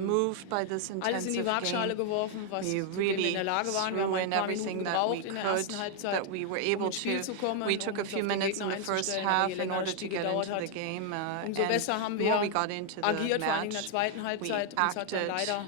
moved by this alles in die intensive Waagschale game. geworfen, was We zu dem wir in really der Lage waren. Wir haben threw ein in paar Minuten everything that we gebraucht in der ersten could, Halbzeit, that we were able ins Spiel to. zu kommen, We took a uns few auf den minutes Gegner in the first einzustellen, aber je half in länger order das to Spiel get gedauert into the hat, game, umso besser haben and more we wir got into the agiert, vor allem in der match, zweiten we Halbzeit. Uns hat dann acted leider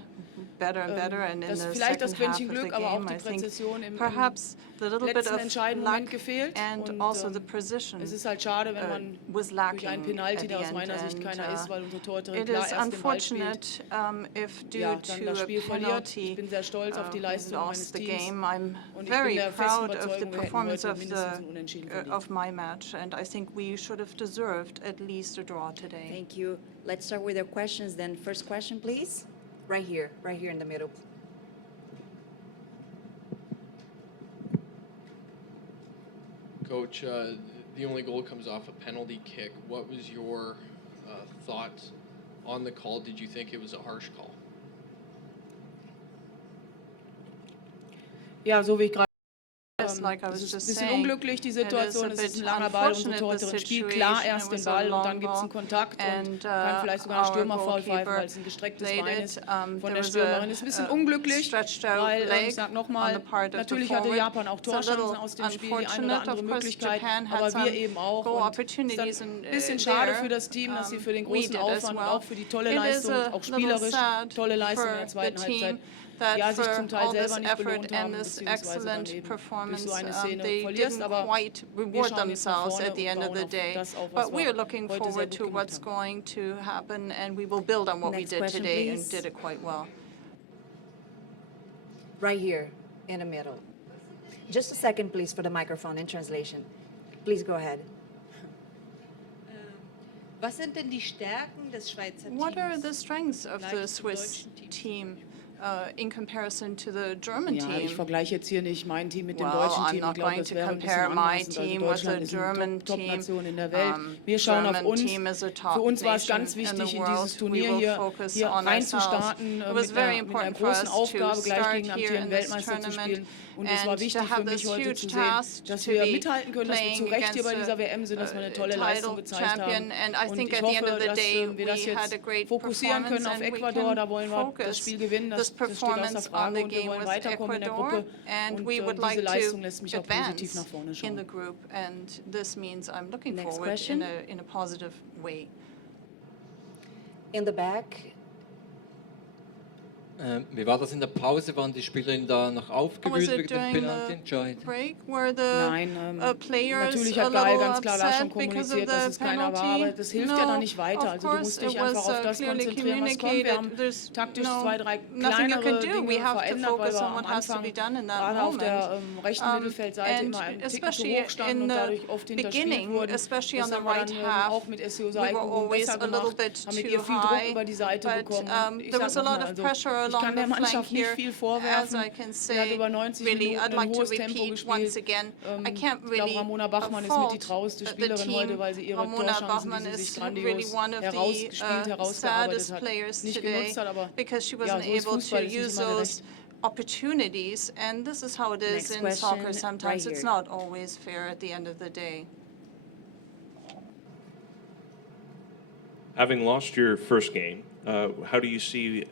better and better, and in das, the vielleicht das second half Quäntchen of the Glück, aber auch game, die I think Präzision im perhaps the little bit letzten of entscheidenden luck Moment gefehlt. and Und also the precision es ist halt schade, wenn man was durch lacking einen at Penalty, the der aus end, meiner Sicht and keiner ist, weil unsere Torhüterin it klar is erst den Ball spielt, unfortunate if due ja, dann to das a Spiel verliert. Ich penalty bin sehr stolz auf die we Leistung meines lost the Teams. game. I'm Und ich bin very der festen proud of the Überzeugung, wir hätten performance heute of mindestens ein Unentschieden verdient. of my match, and I think we should have deserved at least a draw today. Thank you. Let's start with the questions then. First question, please. Right here in the middle. Coach, the only goal comes off a penalty kick. What was your thoughts on the call? Did you think it was a harsh call? Ja, so wie ich gerade Like I es was ist ein just bisschen saying, unglücklich, die it is Situation. a Es ist bit ein langer Ball. Unsere unfortunate, Torhüterin the spielt klar situation. erst It den was a Ball und long dann gibt es einen ball, Kontakt und and kann vielleicht sogar ein our Stürmerfoul pfeifen, goalkeeper weil es ein gestrecktes played Bein it. ist There von der was Stürmerin. Es ist ein bisschen unglücklich, stretched out weil, leg ich sag on nochmal, the part of the natürlich hatte forward. Japan auch It's a little Torchancen aus dem Spiel, die eine oder unfortunate. andere Of course, Möglichkeit, Japan had aber some wir eben auch. goal Und es opportunities ist ein bisschen schade für das Team, dass sie für den we großen did as Aufwand und well. auch für die tolle It is Leistung, a auch little spielerisch sad tolle Leistung in for der the zweiten Halbzeit, team that ja, sich for zum Teil all this selber nicht effort belohnt haben, and this beziehungsweise dann excellent eben durch performance, so eine Szene they verlierst, didn't aber quite wir reward schauen jetzt nach themselves vorne at the und end of bauen the auf day. das auf, was But we wir are looking heute sehr forward gut to gemacht what's haben. going to happen, and we will build on what we Next did question, today please. and did it quite well. Right here in the middle. Just a second, please, for the microphone in translation. Please go ahead. Was sind denn die Stärken des Schweizer Teams? What are the strengths of the Vielleicht zum Swiss deutschen team in comparison to the German Ja, ich team? vergleiche jetzt hier nicht mein Team mit dem Well, deutschen I'm Team. Ich not glaube, going das to wäre ein bisschen compare my anmaßend. Also team with Deutschland the ist eine German Top-Nation in der team. Welt. Wir schauen auf German uns. team is a top Für uns war es nation ganz in wichtig, the in world. dieses We Turnier will hier focus on reinzustarten, ourselves. It was very mit einer important for großen us to Aufgabe, gleich start gegen den here in amtierenden this Weltmeister zu tournament spielen. Und es war and wichtig to für have mich this heute huge zu sehen, task dass to wir be mithalten können, dass wir zu playing Recht hier bei against dieser WM sind, dass wir eine tolle Leistung title gezeigt haben. champion. And I Und think ich at the end hoffe, of the dass day wir das we had a jetzt great fokussieren können performance auf and we Ecuador. Da can wollen wir das focus Spiel gewinnen. this Das steht außer performance on Frage the und wir game wollen with weiterkommen in der Ecuador, Gruppe. and Und we would diese like Leistung to lässt mich auch positiv nach vorne advance in the schauen. group, and this means I'm looking Next forward question. in a positive way. In the back. Wie war das in der Pause? Waren die Spielerinnen da noch Was aufgewühlt it wegen dem during the Penalty-Entscheid? break? Were the Nein, players natürlich a hat Gael little ganz klar da schon upset because kommuniziert, of dass the es keiner war, penalty? aber das hilft ja dann nicht weiter. Of Also du course musst it dich einfach was auf das clearly konzentrieren, was kommt. Wir haben communicated. There's taktisch zwei, drei nothing you can kleinere do. We Dinge have to verändert, weil focus wir on am what has to Anfang be done in that gerade auf der moment. rechten Mittelfeldseite And immer einen Ticken zu especially hoch standen in und the dadurch oft hinterspielt beginning, wurden. especially Das on the haben wir right dann half, auch mit Essiosa we were Aikogun always besser a little gemacht, bit haben mit too ihr viel Druck high, über die Seite but bekommen. Und ich there sag was a lot nochmal, of also pressure ich along kann der the flank Mannschaft nicht here. viel As vorwerfen. I can Sie hat say, über 90 really, I'd Minuten like ein to hohes Tempo repeat gespielt. once again. I can't Ich glaube, really Ramona Bachmann ist mit die fault traueste the Spielerin heute, team. weil sie ihre Ramona Torchancen, Bachmann die sie sich is really grandios one of the herausgespielt, herausgearbeitet saddest hat, players nicht today genutzt hat, aber because she ja, wasn't so ist able to Fußball, ist nicht use immer those gerecht. opportunities, and this is how it is Next in soccer question, sometimes. right It's here. not always fair at the end of the day. Having lost your first game, how do you see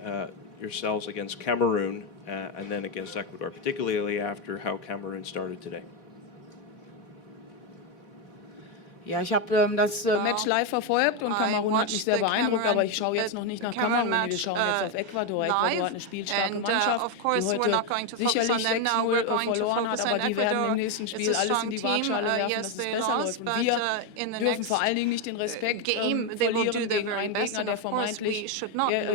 yourselves against Cameroon and then against Ecuador, particularly after how Cameroon started today? Ja, ich habe das Match live verfolgt und Kamerun hat mich sehr beeindruckt, aber ich schaue jetzt noch nicht nach Kamerun, wir schauen jetzt auf Ecuador. Ecuador hat eine spielstarke Mannschaft, die heute sicherlich 6-0 verloren hat, aber die werden im nächsten Spiel alles in die Waagschale werfen, dass es besser läuft. Und wir dürfen vor allen Dingen nicht den Respekt verlieren gegen einen Gegner, der vermeintlich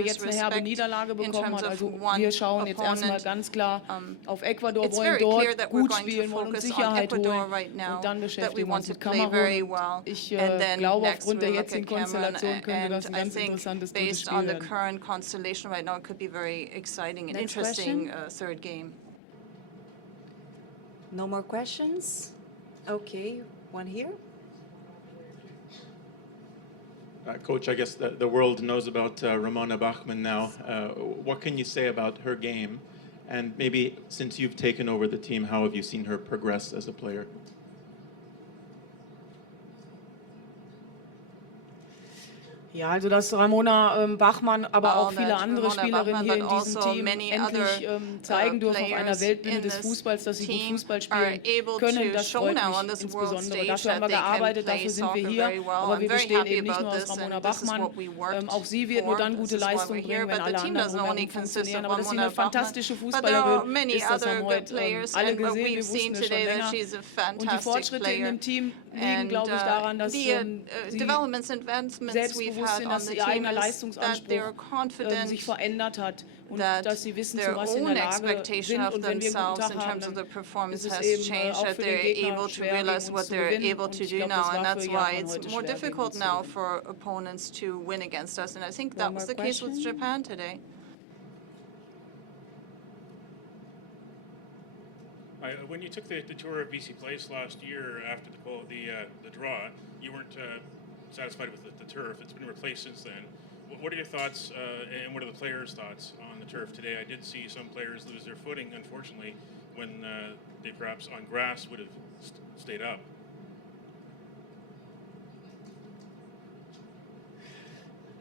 jetzt eine herbe Niederlage bekommen hat. Also wir schauen jetzt erstmal ganz klar auf Ecuador, wollen dort gut spielen, wollen uns Sicherheit holen und dann beschäftigen wir uns mit Kamerun. Ich glaube, aufgrund der jetzigen Konstellation können wir das ein ganz interessantes drittes based Spiel on the werden. current constellation right now, it could be very exciting and Next interesting question. third game. No more questions? Okay, one here. Coach, I guess the world knows about Ramona Bachmann now. What can you say about her game? And maybe since you've taken over the team, how have you seen her progress as a player? Ja, also dass Ramona Bachmann, aber auch Well, viele that andere Ramona Spielerinnen hier in Bachmann, but diesem also Team many endlich other, zeigen dürfen auf einer players Weltbühne in des this Fußballs, dass sie gut team Fußball are spielen able können. to Das show freut now on mich this world insbesondere. stage Dafür haben wir that they can gearbeitet, play dafür sind wir soccer hier. very well. Aber I'm wir very bestehen happy eben nicht about nur aus this, Ramona and this is Bachmann. what we worked Auch sie wird nur for. dann This gute is why Leistung we're here. bringen, wenn But the alle team anderen doesn't only drumherum consist funktionieren. of Aber dass sie Ramona eine Bachmann, fantastische but there are Fußballerin many ist, das other haben good heute players, alle and what gesehen. we've Wir seen wussten es schon today that länger. she's a Und die fantastic Fortschritte in player. dem Team liegen, And glaube ich, daran, dass the sie developments, advancements we've selbstbewusst had sind, on dass the ihr team eigener is that Leistungsanspruch they're confident sich verändert hat und that dass sie wissen, zu their was sie in own der Lage expectation sind. of Und wenn wir einen guten themselves in Tag haben, terms of their dann performance ist es has eben changed, auch that für den they're Gegner able to schwer, realize gegen what uns zu they're gewinnen. able Und to ich do glaube, now, das and war that's für why Japan it's heute more schwer, gegen difficult uns zu now gewinnen. for opponents to win against us. And I think that One was more the case with question? Japan today. When you took the tour of BC Place last year after the draw, you weren't satisfied with the turf. It's been replaced since then. What are your thoughts, and what are the players' thoughts on the turf today? I did see some players lose their footing, unfortunately, when they perhaps on grass would have stayed up.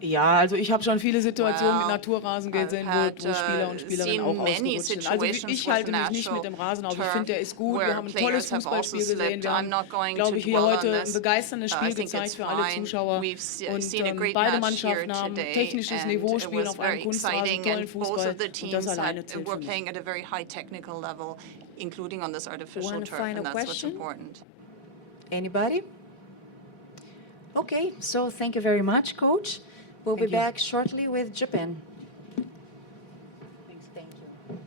Ja, also ich habe schon viele Situationen mit Well, Naturrasen gesehen, I've had, wo Spieler und Spielerinnen seen auch many ausgerutscht sind. Also situations ich with halte mich nicht natural mit dem Rasen auf. Ich turf finde, der ist gut. Wir where haben ein tolles players have also Fußballspiel gesehen. slipped. Wir I'm haben, not going glaube to ich, hier dwell on heute ein this. begeisterndes I Spiel think gezeigt it's für alle fine. Zuschauer. We've Und seen a great beide match here Mannschaften haben today, technisches and Niveau, it spielen was auf einem very Kunstrasen, exciting, tollen and both Fußball. of the Und das teams alleine zählt were für mich. playing at a very high technical level, including on this artificial One turf, final and that's what's question? important. Anybody? Okay, so thank you very much, Coach. We'll be Thank you. back shortly with Japan. Thank you.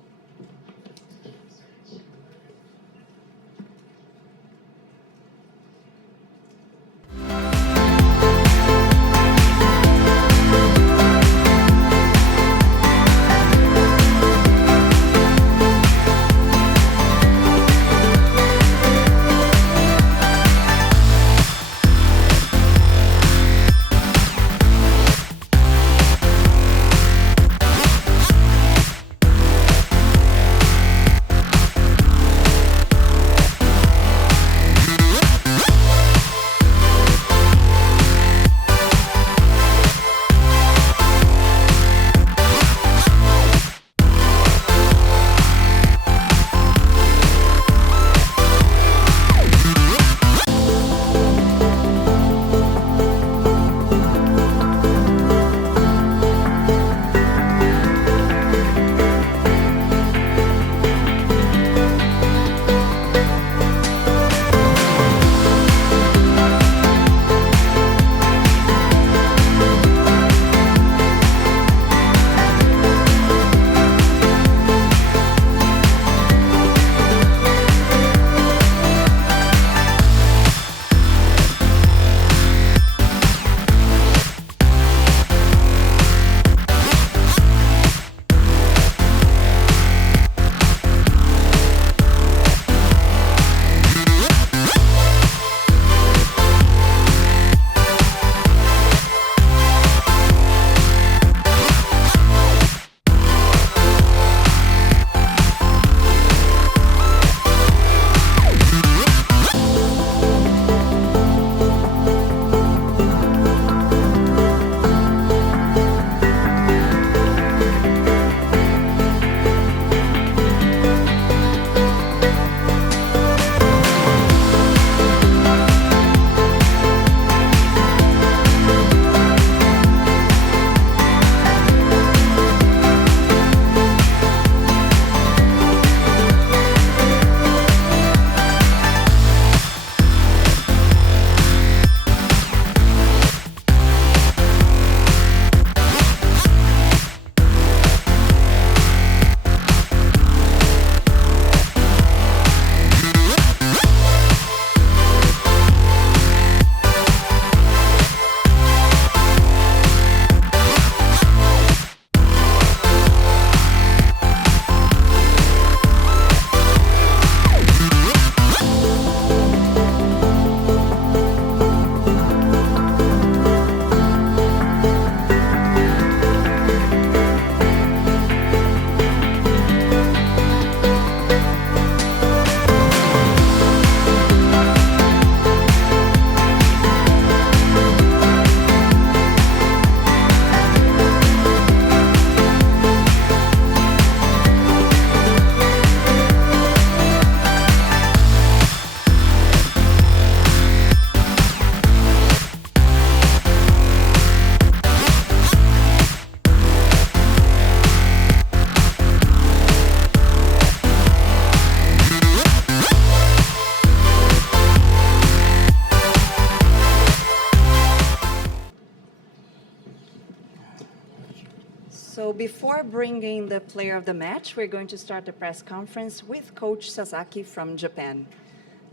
before bringing the player of the match, we're going to start the press conference with Coach Sasaki from Japan.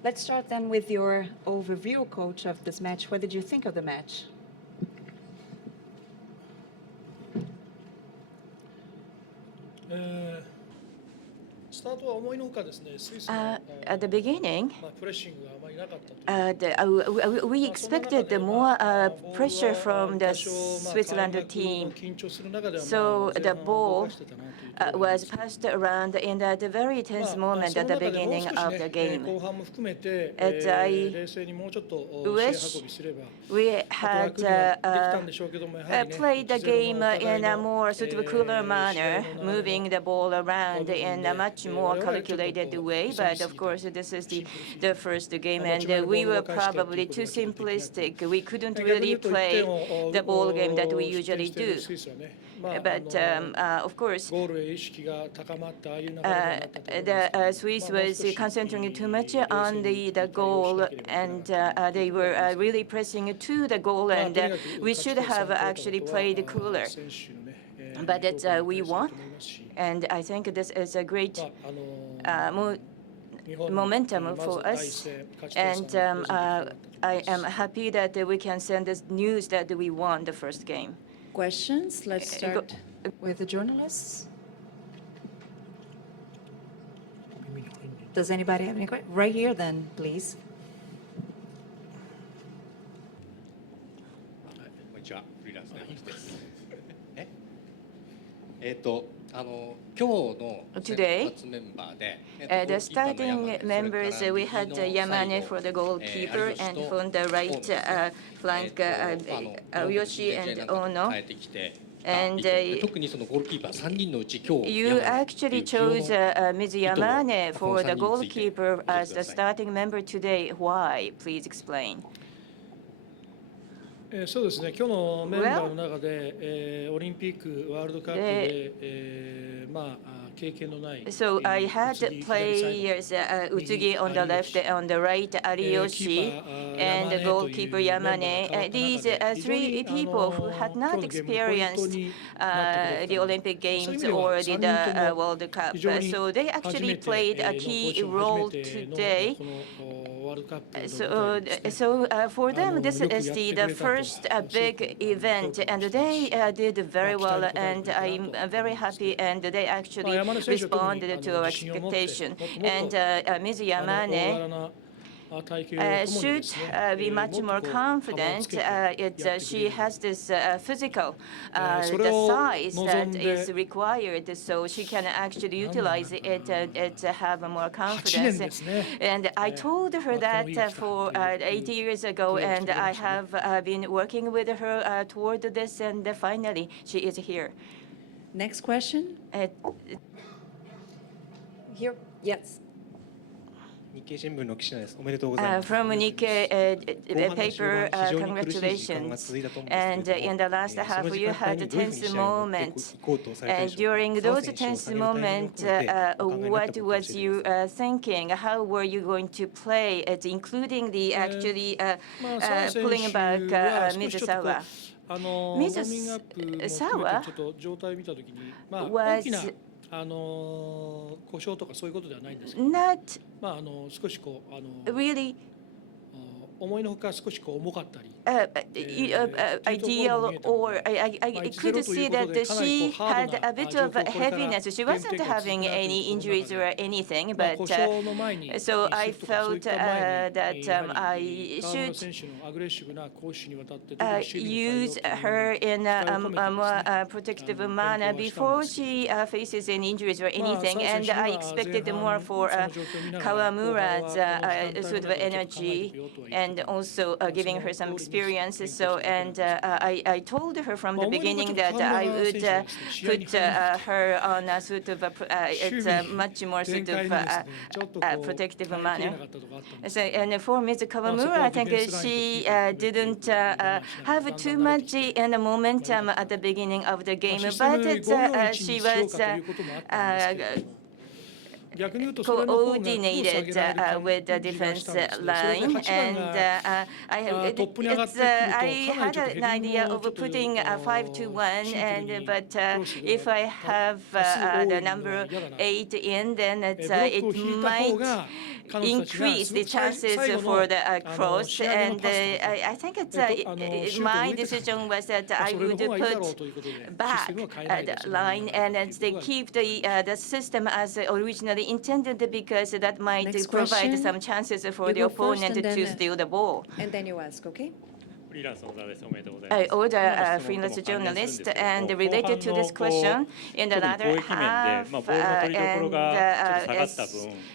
Let's start then with your overview, Coach, of this match. What did you think of the match? At the beginning, we expected more pressure from the Switzerland team. So the ball was passed around in that very tense moment at the beginning of the game. And I wish we had played the game in a more sort of cooler manner, moving the ball around in a much more calculated way. But of course, this is the first game, and we were probably too simplistic. We couldn't really play the ball game that we usually do. But of course, the Swiss was concentrating too much on the goal, and they were really pressing to the goal, and we should have actually played cooler. But we won, and I think this is a great momentum for us. And I am happy that we can send this news that we won the first game. Questions? Let's start with the journalists. Does anybody have any questions? Right here then, please. こんにちは、フリーランスの山口です。今日の先発メンバーで、the starting members, we had Yamane for the goalkeeper, and from the right flank, Yoshi and Ono. And you actually chose Ms. Yamane for the goalkeeper as the starting member today. Why? Please explain. そうですね、今日のメンバーの中で、オリンピック、ワールドカップで、経験のない。So I had players Utsugi on the left, on the right Ariyoshi, and the goalkeeper Yamane. These three people who had not experienced the Olympic Games or the World Cup. So they actually played a key role today. So for them, this is the first big event, and they did very well, and I'm very happy, and they actually responded to our expectation. And Ms. Yamane should be much more confident. She has this physical, the size that is required, so she can actually utilize it to have more confidence. And I told her that for 8 years ago, and I have been working with her toward this, and finally she is here. Next question. Here, yes. From Nikkei paper, congratulations. And in the last half, you had a tense moment. And during those tense moments, what was you thinking? How were you going to play it, including the actually pulling back Ms. Sawa? Ms. Sawa was not really ideal, or I could see that she had a bit of heaviness. She wasn't having any injuries or anything, but so I felt that I should use her in a more protective manner before she faces any injuries or anything. And I expected more for Kawamura's sort of energy, and also giving her some experiences. So, and I told her from the beginning that I would put her on a sort of it's a much more sort of protective manner. So, and for Ms. Kawamura, I think she didn't have too much in the momentum at the beginning of the game, but she was coordinated with the defense line, and I had an idea of putting 5-1, and but if I have the number 8 in, then it might increase the chances for the cross, and I think my decision was that I would put back the line and they keep the system as originally intended, because that might Next provide question. some chances for You the go first opponent and then, to steal the ball. And then you ask, okay? I order freelance journalist, and related to this question, in the latter half,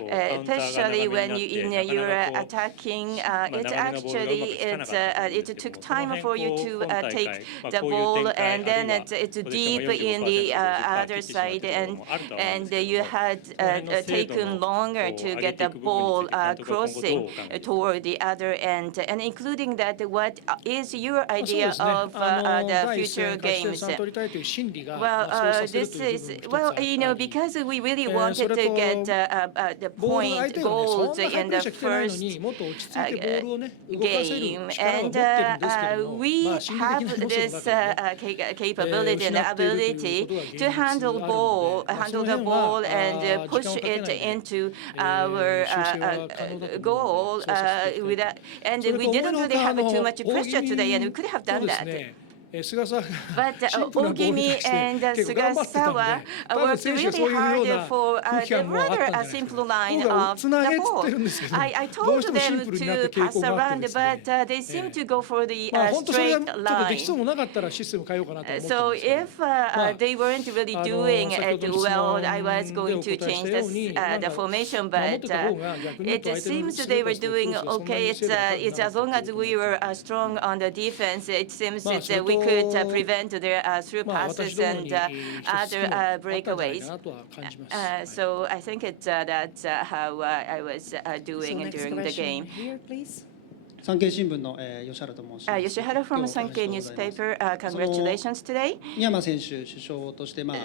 especially when you're attacking, it took time for you to take the ball, and then it's deep in the other side, and you had taken longer to get the ball crossing toward the other end, and including that, what is your idea of the future games? Well, this is, well, because we really wanted to get the goals in the first game, and we have this capability and ability to handle the ball and push it into our goal without, and we didn't really have too much pressure today, and we could have done that. But Ogimi and Sugasawa worked really hard for a rather simple line of the ball. I told them to pass around, but they seem to go for the straight line. So if they weren't really doing it well, I was going to change the formation, but it seems they were doing okay. It's as long as we were strong on the defense, it seems that we could prevent their through passes and other breakaways. So I think that's how I was doing during the game. Here, please. Yoshihara from Sankei newspaper, congratulations today.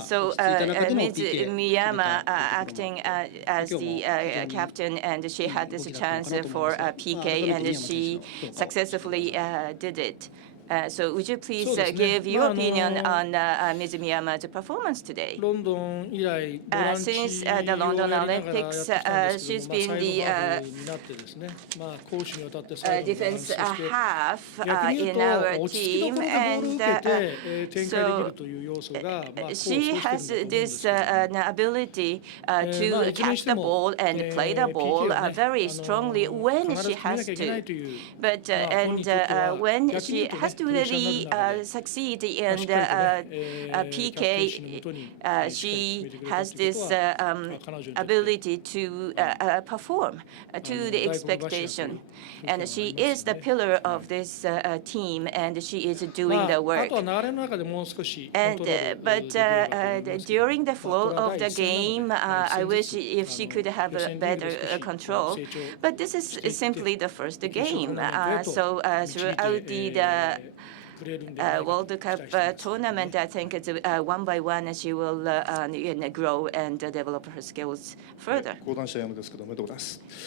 So Ms. Miyama acting as the captain, and she had this chance for PK, and she successfully did it. So would you please give your opinion on Ms. Miyama's performance today? Since the London Olympics, she's been the defense half in our team, and so she has this ability to catch the ball and play the ball very strongly when she has to. But when she has to really succeed in the PK, she has this ability to perform to the expectation. And she is the pillar of this team, and she is doing the work. And but during the flow of the game, I wish if she could have a better control. But this is simply the first game. So throughout the World Cup tournament, I think it's one by one she will grow and develop her skills further.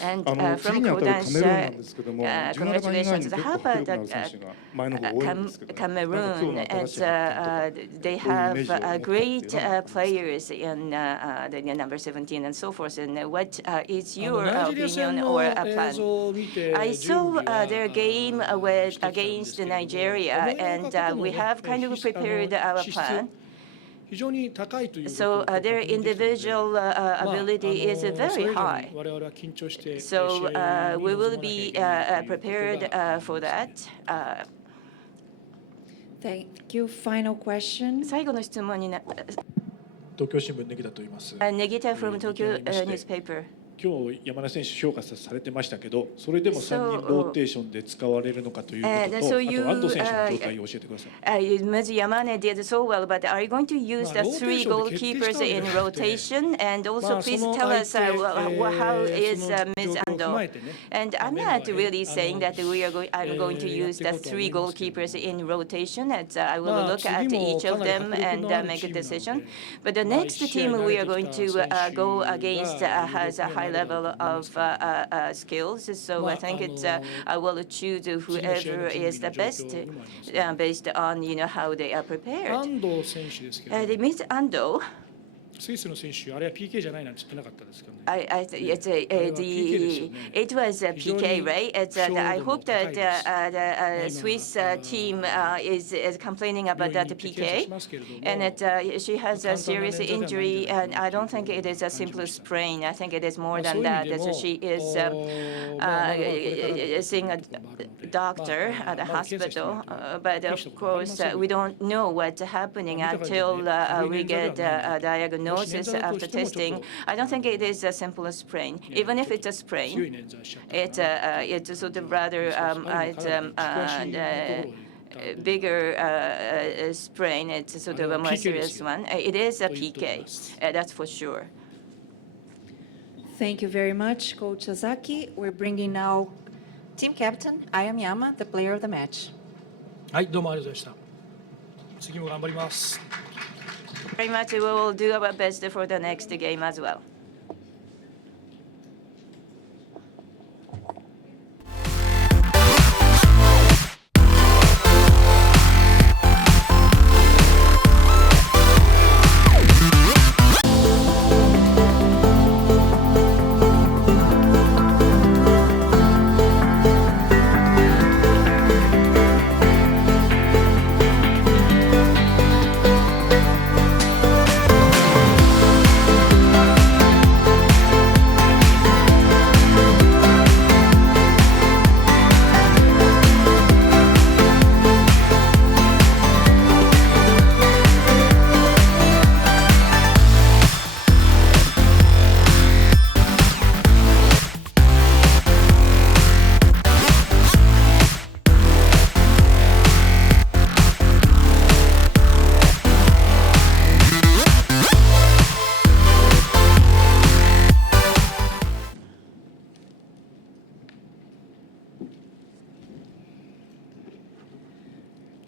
And from Kodansha, congratulations. How about Cameroon? They have great players in the number 17 and so forth. And what is your opinion or plan? I saw their game against Nigeria, and we have kind of prepared our plan. So their individual ability is very high. So we will be prepared for that. Thank you. Final question. 最後の質問にな。東京新聞ネギタと言います。Negita from Tokyo newspaper. 今日山田選手評価されてましたけど、それでも3人ローテーションで使われるのかということと、あと安藤選手の状態を教えてください。Ms. Yamane did so well, but are you going to use the 3 goalkeepers in rotation? And also, please tell us how is Ms. Ando? And I'm not really saying that I'm going to use the 3 goalkeepers in rotation. I will look at each of them and make a decision. But the next team we are going to go against has a high level of skills. So I think I will choose whoever is the best based on how they are prepared. 安藤選手ですけど、Ms. Ando. スイスの選手、あれは PK じゃないなんて言ってなかったですかね。It was a PK, right? I hope that the Swiss team is complaining about that PK, and she has a serious injury, and I don't think it is a simple sprain. I think it is more than that. She is seeing a doctor at the hospital, but of course we don't know what's happening until we get a diagnosis after testing. I don't think it is a simple sprain. Even if it's a sprain, it's sort of rather bigger sprain. It's sort of a more serious one. It is a PK, that's for sure. Thank you very much, Coach Sasaki. We're bringing now team captain Ayamiyama, the player of the match. はい、どうもありがとうございました。次も頑張ります。Very much. We will do our best for the next game as well.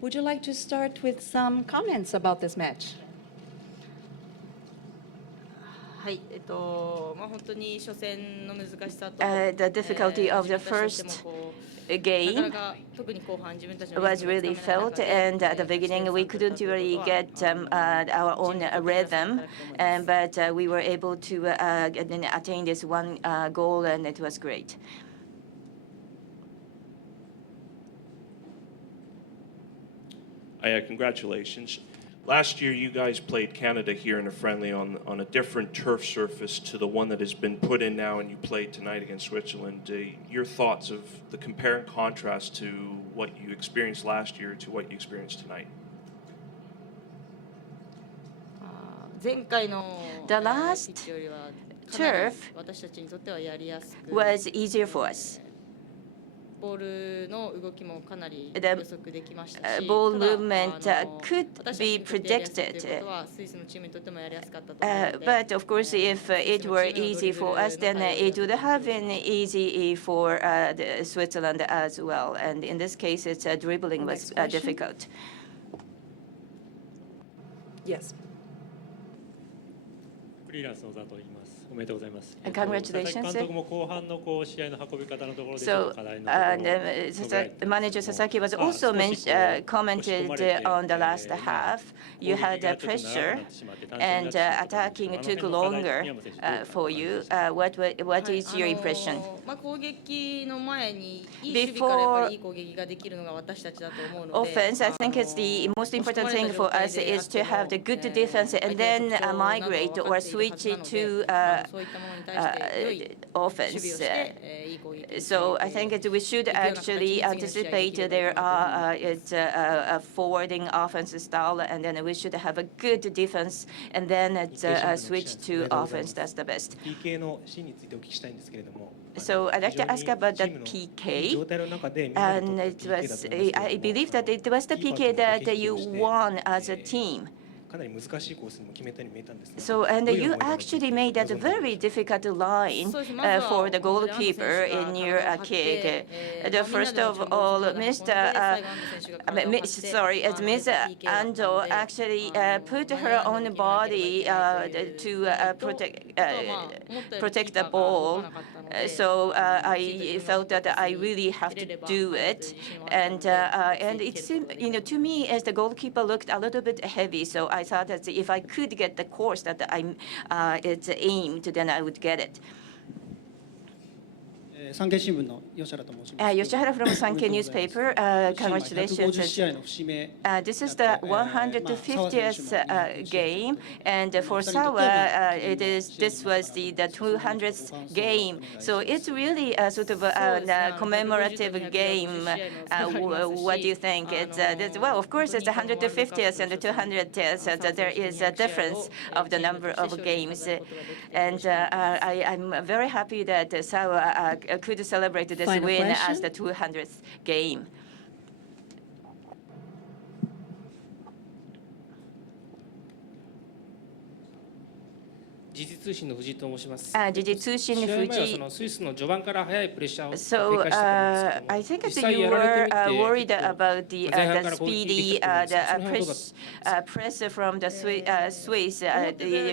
Would you like to start with some comments about this match? はい、本当に初戦の難しさと、the difficulty of the first game was really felt, and at the beginning we couldn't really get our own rhythm, but we were able to attain this one goal, and it was great. Congratulations. Last year, you guys played Canada here in a friendly on a different turf surface to the one that has been put in now, and you played tonight against Switzerland. Your thoughts of the compare and contrast to what you experienced last year to what you experienced tonight? The last turf was easier for us. The ball movement could be predicted. But of course, if it were easy for us, then it would have been easy for Switzerland as well. And in this case, it's dribbling was difficult. Yes. Congratulations. So, Manager Sasaki was also commented on the last half. You had pressure, and attacking took longer for you. What is your impression? Before offense, I think it's the most important thing for us is to have the good defense and then migrate or switch switch to offense. So I think that we should actually anticipate their forwarding offense style, and then we should have a good defense, and then switch to offense. That's the best. PK のシーンについてお聞きしたいんですけれども。So I'd like to ask about the PK, and it was, I believe that it was the PK that you won as a team. かなり難しいコースにも決めたように見えたんですが。 So, and you actually made that very difficult line for the goalkeeper in your kick. First of all, Ms. Ando actually put her own body to protect the ball. So I felt that I really have to do it, and it seemed, to me, as the goalkeeper looked a little bit heavy. So I thought that if I could get the course that it's aimed, then I would get it. 産経新聞の吉原と申します。 Yoshihara from Sankei newspaper. Congratulations. This is the 150th game, and for Sawa, this was the 200th game. So it's really a sort of a commemorative game. What do you think? Well, of course, it's the 150th and the 200th. So there is a difference of the number of games, and I'm very happy that Sawa could celebrate this win as the 200th game. 時事通信の藤井と申します。時事通信の藤井。試合前はそのスイスの序盤から速いプレッシャーを So I think that you were worried about the speedy press from the Swiss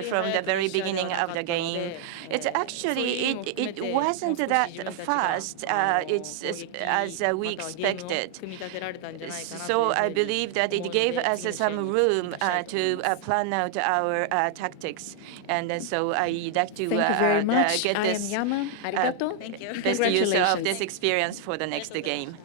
from the very beginning of the game. It's actually it wasn't that fast. It's as we expected. So I believe that it gave us some room to plan out our tactics, and so I'd like to get this best use of this experience for the next game.